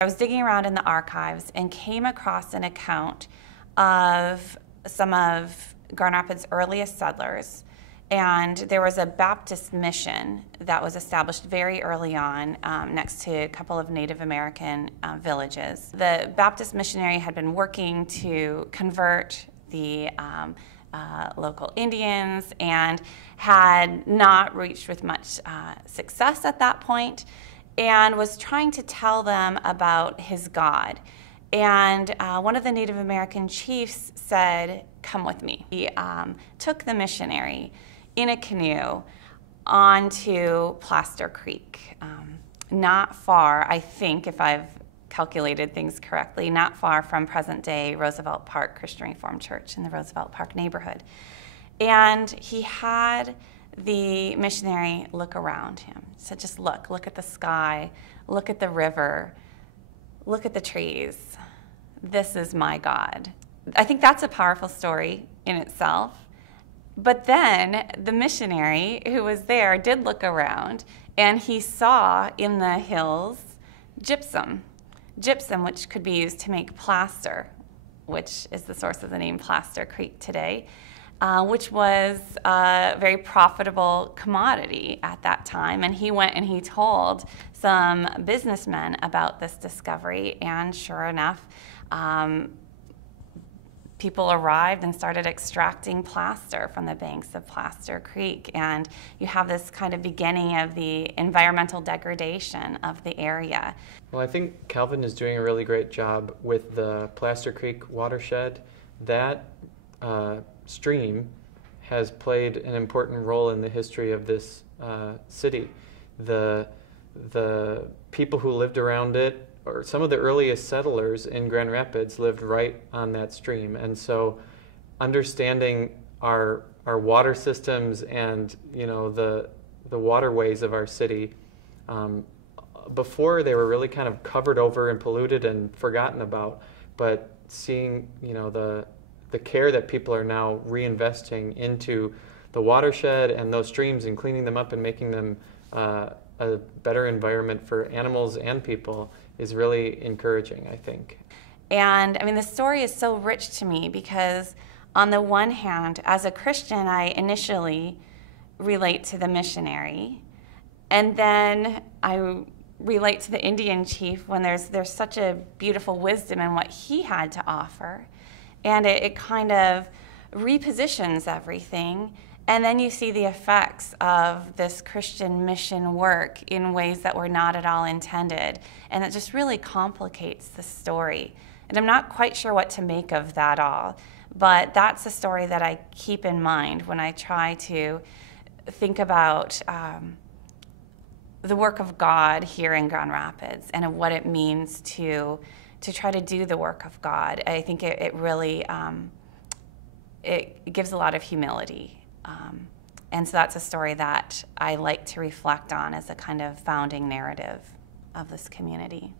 I was digging around in the archives and came across an account of some of Grand Rapids' earliest settlers. And there was a Baptist mission that was established very early on next to a couple of Native American villages. The Baptist missionary had been working to convert the local Indians and had not reached with much success at that point, and was trying to tell them about his God. And one of the Native American chiefs said, "Come with me." He took the missionary in a canoe onto Plaster Creek, not far, I think, if I've calculated things correctly, not far from present-day Roosevelt Park Christian Reformed Church in the Roosevelt Park neighborhood. And he had the missionary look around him. He said, "Just look at the sky, look at the river, look at the trees. This is my God." I think that's a powerful story in itself. But then the missionary who was there did look around, and he saw in the hills gypsum, which could be used to make plaster, which is the source of the name Plaster Creek today, which was a very profitable commodity at that time. And he went and he told some businessmen about this discovery, and sure enough, people arrived and started extracting plaster from the banks of Plaster Creek. And you have this kind of beginning of the environmental degradation of the area. Well, I think Calvin is doing a really great job with the Plaster Creek watershed. That stream has played an important role in the history of this city. The people who lived around it, or some of the earliest settlers in Grand Rapids, lived right on that stream. And so understanding our water systems and the waterways of our city, before they were really kind of covered over and polluted and forgotten about, but seeing the care that people are now reinvesting into the watershed and those streams and cleaning them up and making them a better environment for animals and people is really encouraging, I think. And I mean, the story is so rich to me because on the one hand, as a Christian, I initially relate to the missionary, and then I relate to the Indian chief when there's such a beautiful wisdom in what he had to offer. And it kind of repositions everything. And then you see the effects of this Christian mission work in ways that were not at all intended. And it just really complicates the story. And I'm not quite sure what to make of that all. But that's a story that I keep in mind when I try to think about the work of God here in Grand Rapids and what it means to try to do the work of God. I think it really it gives a lot of humility. And so that's a story that I like to reflect on as a kind of founding narrative of this community.